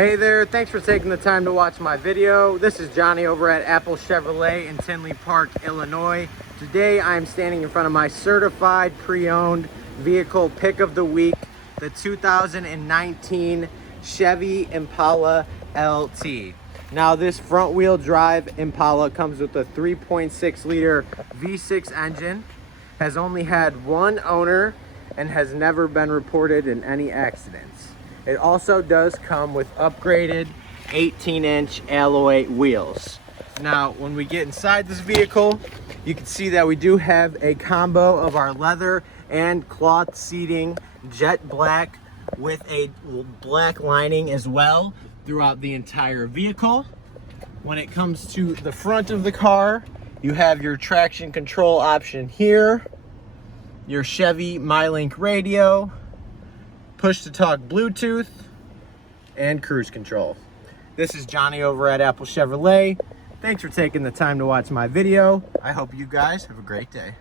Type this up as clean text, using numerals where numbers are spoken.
Hey there, thanks for taking the time to watch my video. This is Johnny over at Apple Chevrolet in Tinley Park, Illinois. Today I'm standing in front of my certified pre-owned vehicle pick of the week, the 2019 Chevy Impala LT. Now this front wheel drive Impala comes with a 3.6 liter V6 engine, has only had one owner, and has never been reported in any accidents. It also does come with upgraded 18-inch alloy wheels. Now, when we get inside this vehicle, you can see that we do have a combo of our leather and cloth seating, jet black, with a black lining as well throughout the entire vehicle. When it comes to the front of the car, you have your traction control option here, your Chevy MyLink radio, push-to-talk Bluetooth, and cruise control. This is Johnny over at Apple Chevrolet. Thanks for taking the time to watch my video. I hope you guys have a great day.